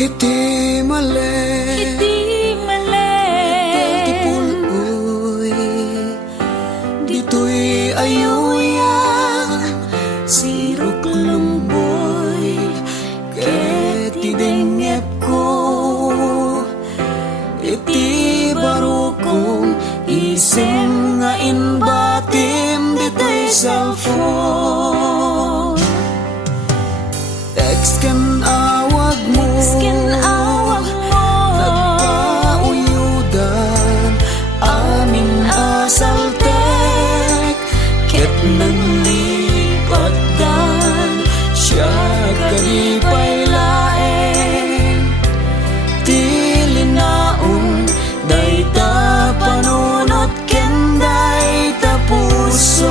Iti mali, iti puloy, dito'y ayuyang sirok lumboy, ket idengep ko, iti barukong ising nga inbatim dito'y cellphone. Text kan awag mo, nagpauyudan aming asaltek, ket nanglipatan siya kalipay laeng. Tilinaon dayta panunot ken dayta puson,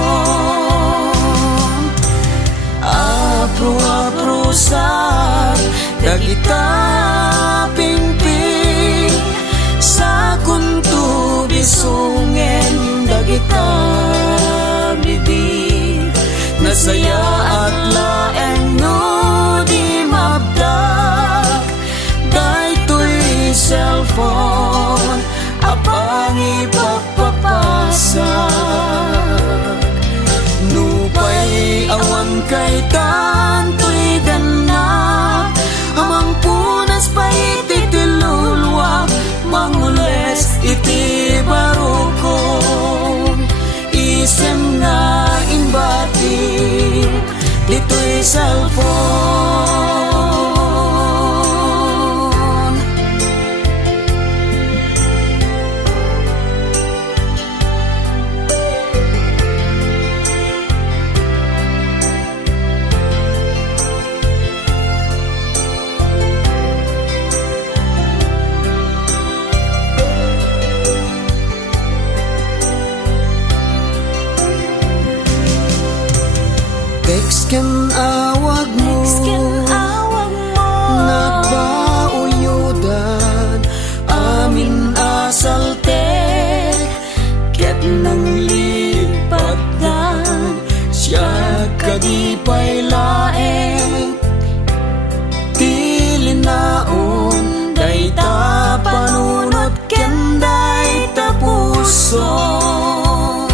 apro-aprosar dagita pingping sa kunto bisungen dagita bibig. Nasaya at laeng no di mabdak daytoy cellphone apang ipapapasak. Nupay awan kay tantoy ganna, amang punas pa iti tilulwa, mangules iti barukong isem nga inbati dito'y cellphone. Text ken awag mo, nagpauyudan amin asaltek, ket nanglipatan siya kadipay laeng. Tilinaon dayta panunot ken dayta puson,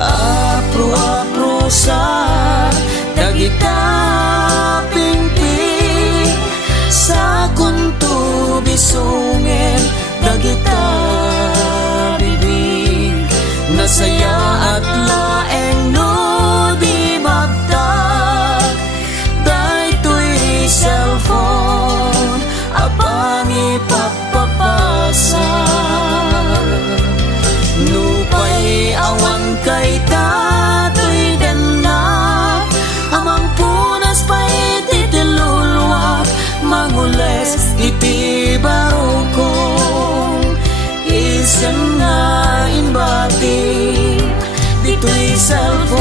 apro-aprosa dagita pingping sa kunto bisungen dagita bibig. Nasaya at laeng no di mabdak daytoy cellphone apang ipapapasak. Nupay awan kay tatoy ganna, amang punas pa iti tilulwa, mangules iti barukong isem nga inbati dito'y cellphone.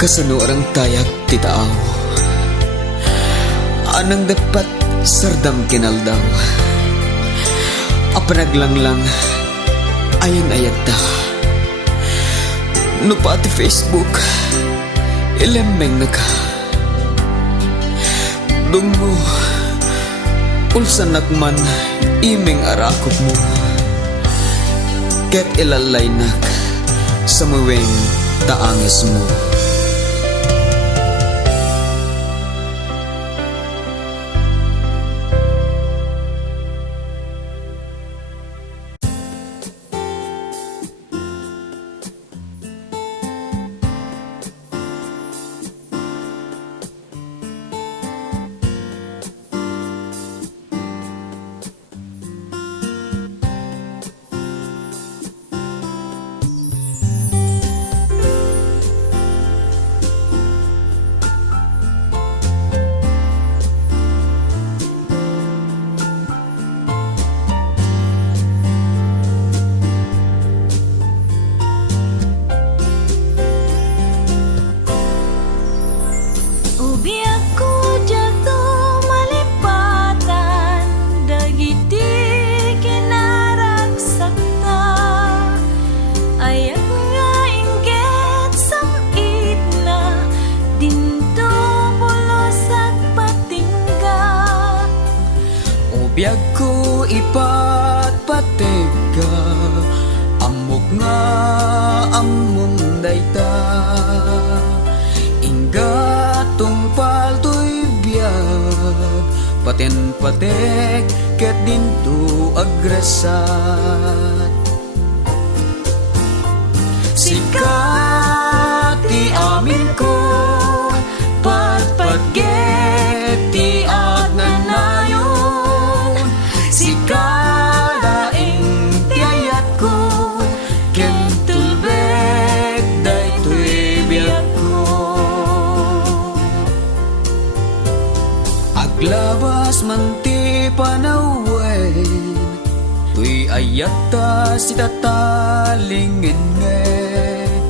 Kasano arang tayak titaaw, anang dapat sardam kinaldaw, apanaglang ayan-ayat ta. No pati Facebook ilembeng na ka, dung mo ulsan nakman imeng arakop mo, ket ilalay nak sa muweng taangis mo. biyag ko ipatpatig ka, amok nga among dayta. Ingatong palto'y biyag, paten-patek ket dinto agresat. Sikat ti amin ko, patpatget ti agnanayon. Sikalaing ti ayat ko, ken tulbek daytoy biyag ko. Aglabas man ti panawen, tuy ayat ta si tatalingin ngen.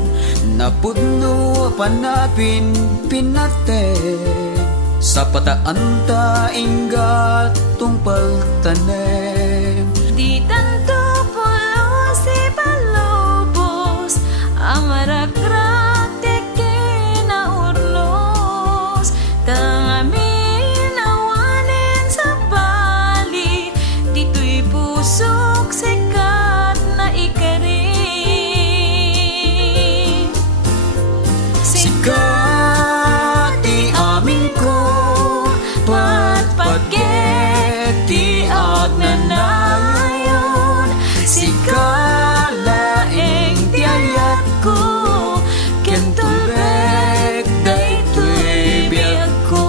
Napudno panapin pinatek, sa pataan ta inggat tungpal tanem. Di tanto pulo si palobos, amarak-rak te kinaurlos. Tangamin awanin sa bali, dito'y pusok sikat na ikari. Sikat ti amin ko, patpatget ti agnanayon. Sikalaing ti ayat ko, ken tulbek daytoy biyag ko.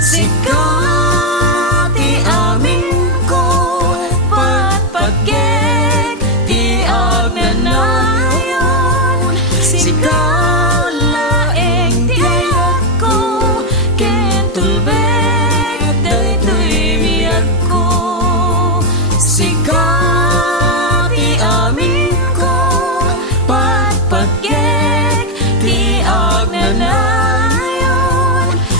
Sikat ti amin ko, patpatget ti agnanayon. Sikalaing ti ayat ko, ken tulbek daytoy biyag ko. Sikat ti amin ko, patpatget ti agnanayon.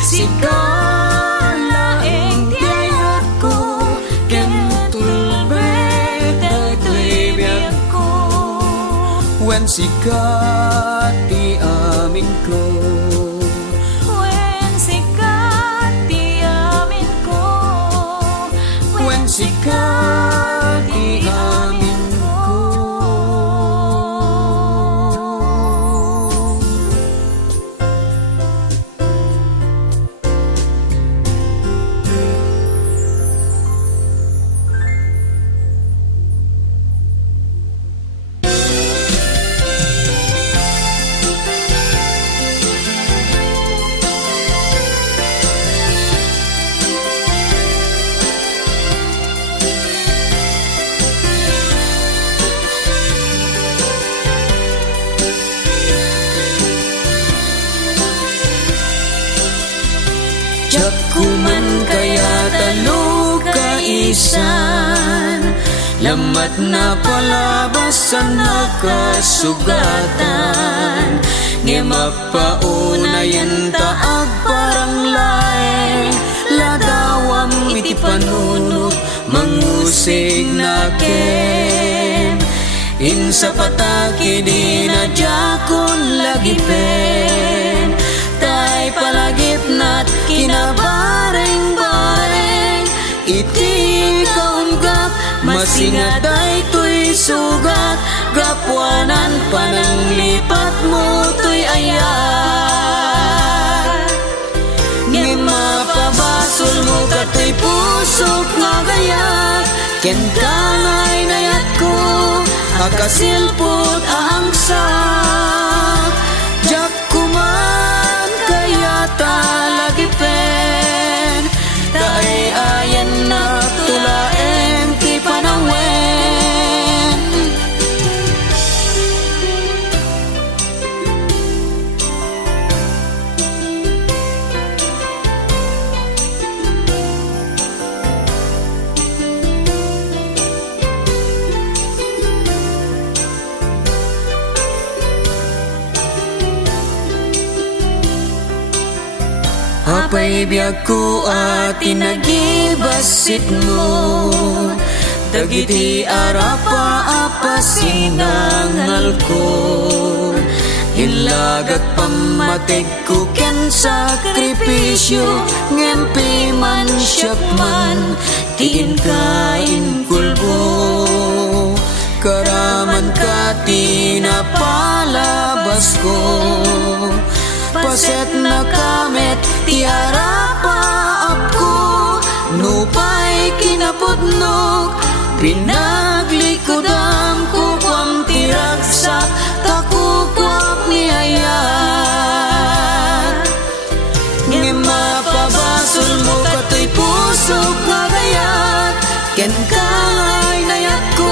Sikalaing ti ayat ko, ken tulbek daytoy biyag ko. Wen sikat ti amin ko, Wen sikat ti amin ko, wen sikat ti amin ko. Tiyak ko man kaya talo kaisan, lamat na palabasan nakasugatan. Nga mapaunayan taag parang laeng, ladawam iti panunot mangusig na ken. Insa pataki di na jakon lagi pen, tay palagip nat kinabareng-bareng. Iti kaunggap masingaday to'y sugat, gapuanan pananglipat mo to'y ayat. Ngin mapabasol mo kato'y pusok nga gayak, ken kangay nayat ko akasilpot aangsak. Jak kuman kaya talagipen, taay ayan na tulaeng ti panang Apay biyag ko at tinagibasit mo. Dagiti arapa apasinangal ko. Ilagat pamatig ko ken sakripisyo. Ngempi man siyak man tiin kain kulbo. Karaman ka tinapalabas ko. Paset na kamet tiara pa ako. Nupay kinapudnog pinaglikudam ko kwam tiragsak takukwap ni ayat. Ngem mapabasol mo kato'y pusok nga gayat. Ken kay nayat ko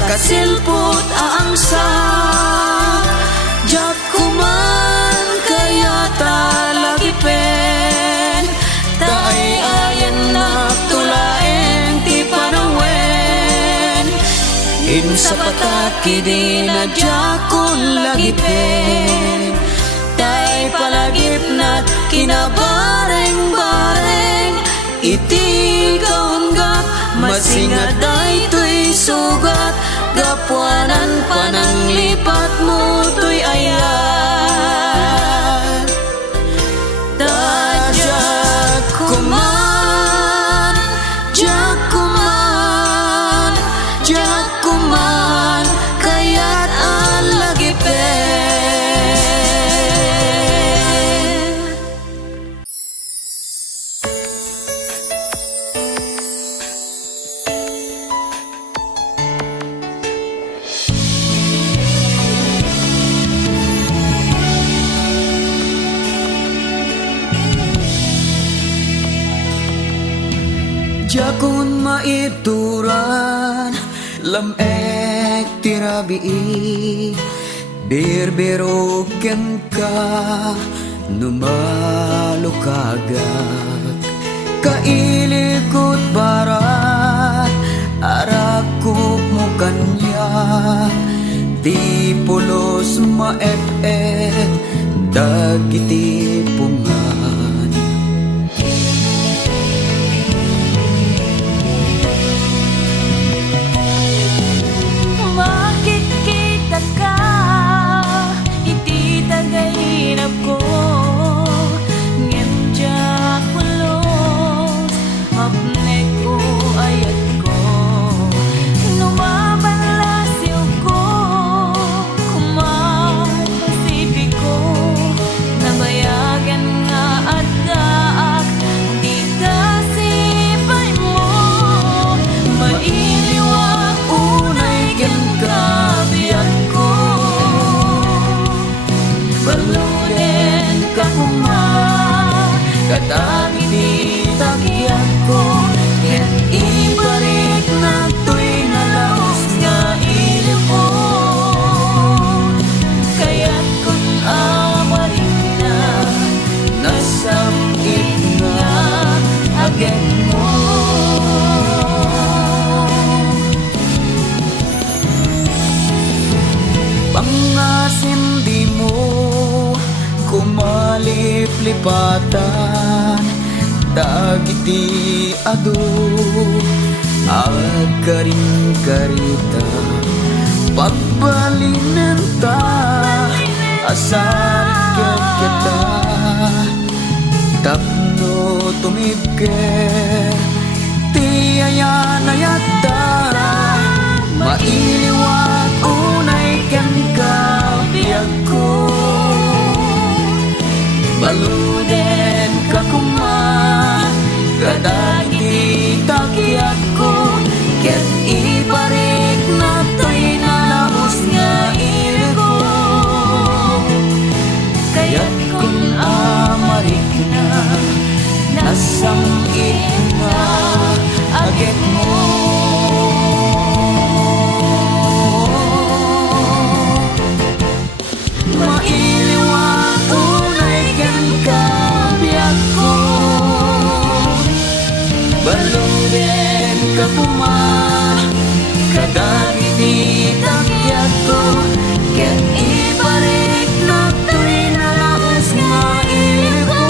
akasilpot aangsak. Jak kuman kaya talagipen. Taay ayan na tulaeng ti panawen. Insa pataki di na jakon lagipen. Taay palagip na't kinabareng-bareng. Iti kaunggap masingat day to'y sugat. Gapuanan panang lipat mo to'y ayat. Tadyak kuman, jak kuman, jak kuman, kaya't alagipen. Jakon maituran lamek tirabii. Berbero ken ka numalukagak. Kailikot barat arakop mo kanyak. Di pulos maep-ep dagiti pungan. Makikita ka, iti tagainap ko. Ngem jak pulos, apnek ko ayat ko. Numabalasyo ko, kumat pasipiko. Nabayagan nga at daak, di kasipay mo. Mailiwag unay ken kabiyak ko. Baluden ka kuma, kadagiti tagyak ko. Ken ibalik na to'y nalaos nga ilyo ko. Kaya't kung amarin na nasamit nga agad mo. Pangasindi mo kumalip-lipatan. Dagiti adu agkaring-karita. Pagbalinan ta asar kita. Tapno tumibker tiayanayata. Mailiwag unay ken kabiyak ko. Baluden ka kuma, kadagiti tagyak ko. Ket ibarik na to'y nalaos nga ilgo. Kaya't kun amarik na nasamit na agad mo. Mailiwag unay ken kabiyak ko. Baluden ka kuma, kadagiti tagyak ko. Ket ibarik na to'y nalaos nga ilgo.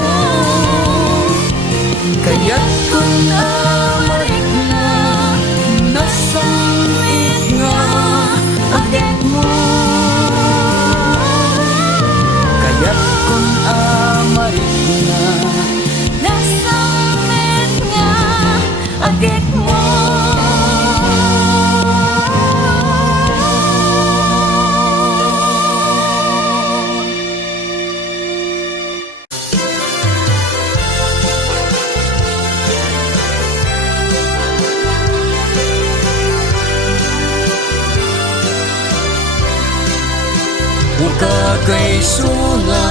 suna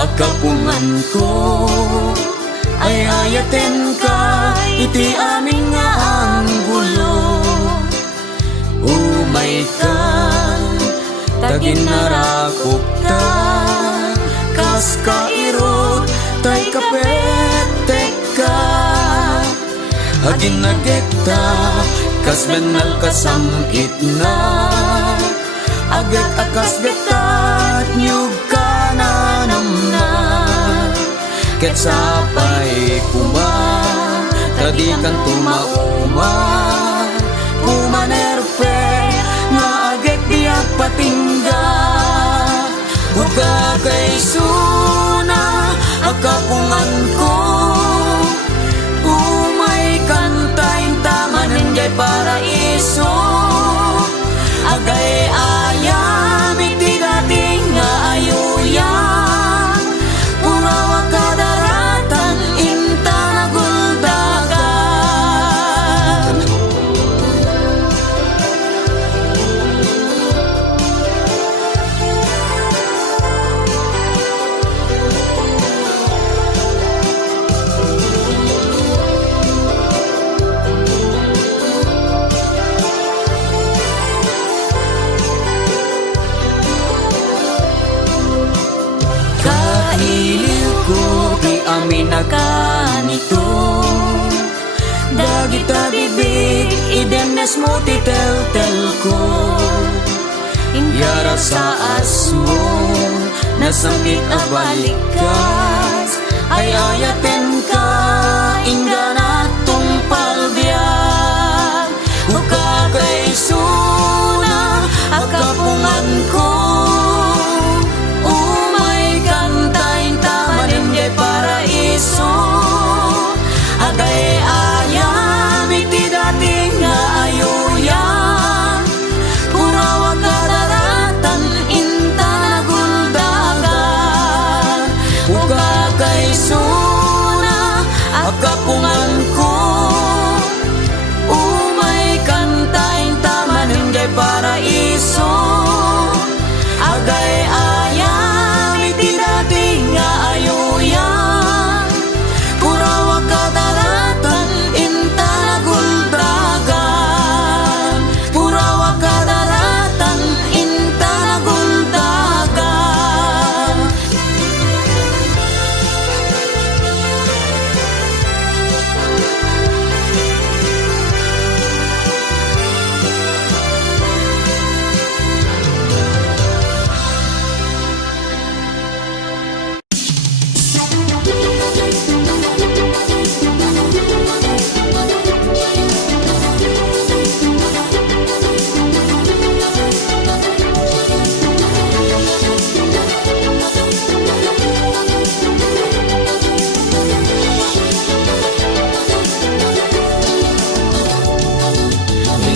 akapungan ko ay ayaten ka iti amin nga ang gulo. Umay ka tagin narakop ta kas kairot tay kapetek ka agin nagekta kas benal kasamkit na agad akas getat nyug ka nanamna ket sapay kuma tadi kan tumauma pumanerpe nga agad diak patingga buka kay suna akapungan ko umay kantain taman jay paraiso agay ayam iti dating nga ayuyan purawa kadaratan inta naguldagan. Amin nakanito dagita bibig idenes mo titel-tel ko yara sa asmo nasambit a balikas ay ayaten ka ingga na tumpal biyan buka kay suna akapungan ko umay kantain tamanin jay paraiso agay ayam iti dating nga ayuyan purawa kadaratan inta naguldagan buka kay suna akapungan ko umay kantain tamanin jay paraiso agay ayam iti dating nga ayuyan purawa kadaratan inta naguldagan purawa kadaratan inta naguldagan.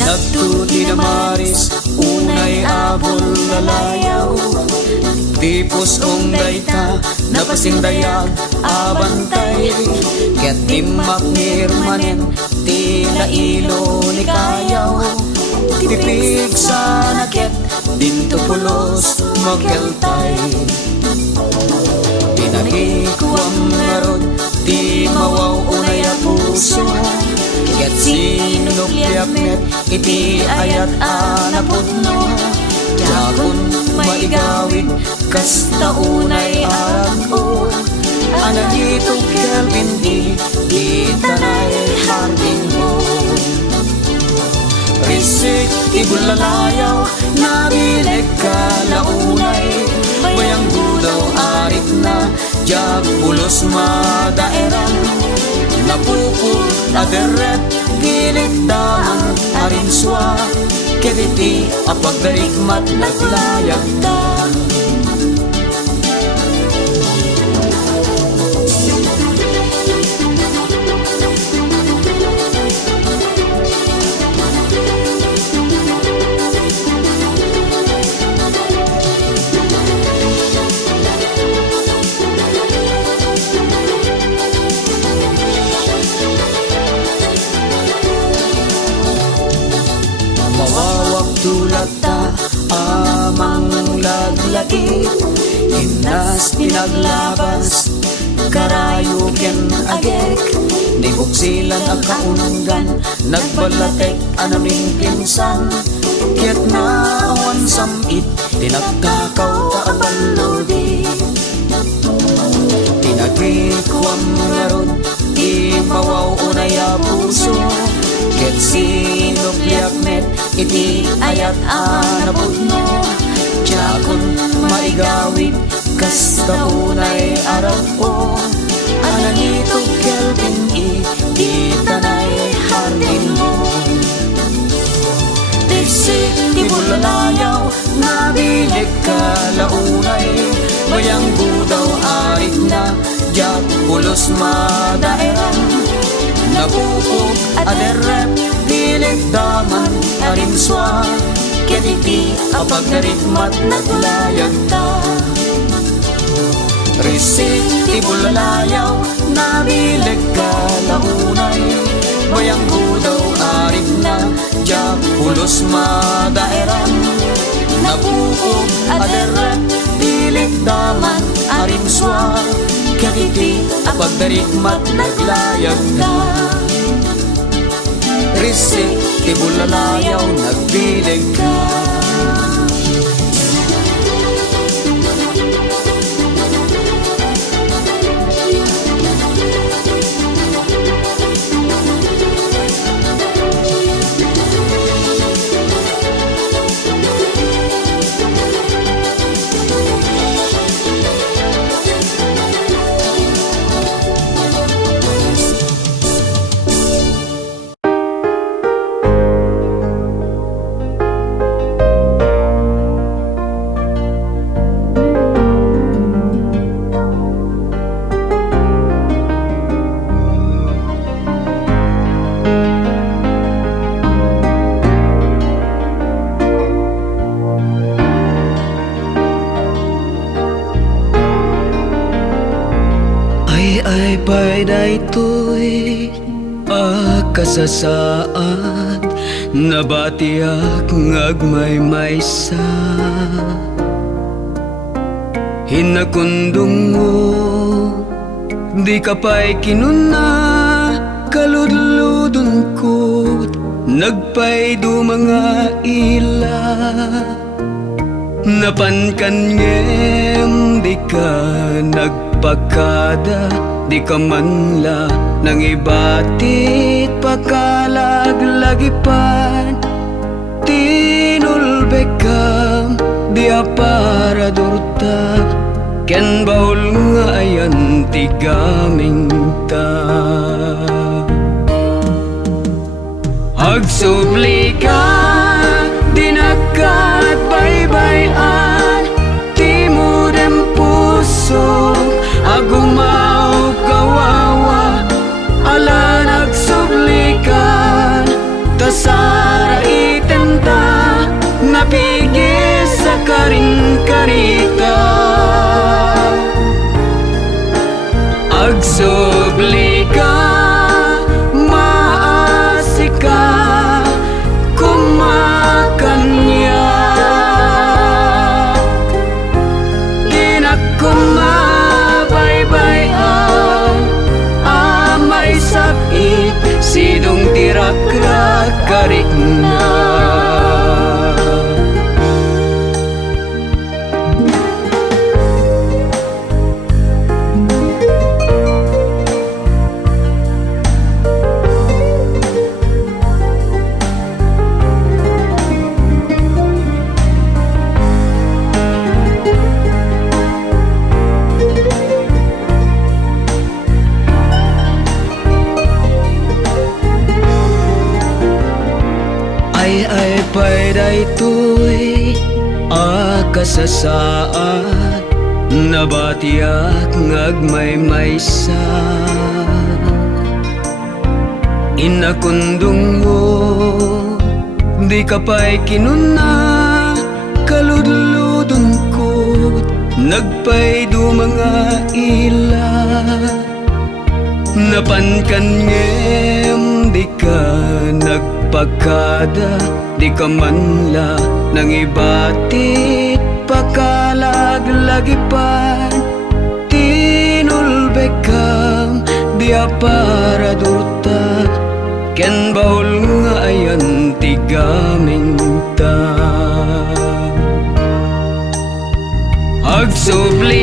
Nagtuti na maris, unay abol lalayaw tipos ong dayta, napasindayag abantay ket timak nirmanen, tila ilo ni kayaw tipig sa naket, dinto pulos makeltay pinagikuam narod, di mawaw unay a puso ket sinupyapnet iti ayat anapudno yakon maigawid kas taunay arag-o anagito kelpindi di tanay harding mo risik ibulalayaw nabileg ka launay bayang gudaw arit na jag pulos madaeran napupul aderet gilit damang arinswa kediti apagdarikmat naglayag dan tulata amang laglagi Pinas pinaglabas karayo ken agek nibuksilan ang kaunanggan nagbalatek anaming pinsan ket nawan samit tinagkakaw ta abalodi tinagikuam ngaron ipawaw unaya puso ket sinuplyak met iti ayat anapudno Jakon maigawid kas kaunay arap ko ananitog kelpin itanay hardin mo Tisik di bulalayaw nabilig ka launay bayang gudaw arit na jak pulos madaeran nabukog aderep dilig daman arinswa Kediti apag naritmat naglayag ta Risik ibulalayaw nabilig ka launay bayang gudaw arit na jak pulos madaeran nabukog aderep dilig daman arinswa Kediti apag naritmat naglayag ta Risik ibulalayaw nagbilig ka Ay pa'y daytoy akasasaad nabatiak ngagmaymaysa hinakundong mo di ka pa'y kinuna kaludludon ko't nagpay do mga ila napankan ngem di ka nagpakada di ka manla nang ibatit pakalaglagipan tinulbekam di aparadorta ken baul nga ayan tigaming ta agsubli ka dinakat baybayan timudem puso agumaw kawawa ala nagsublikan tasara itenta napigis sa karing-karita agsubli ka maasika kumakanya sidong tirak-rak karik na ay pa'y daytoy akasasaad nabatiak ngagmaymaysa inakundong mo di ka pa'y kinuna kaludludon ko't nagpay do mga ila napankan ngem di ka nagpakada di ka manla nang ibatit pakalag naglagipan tinulbekam dia para durta ken baul nga ayan tigaming ta agsubli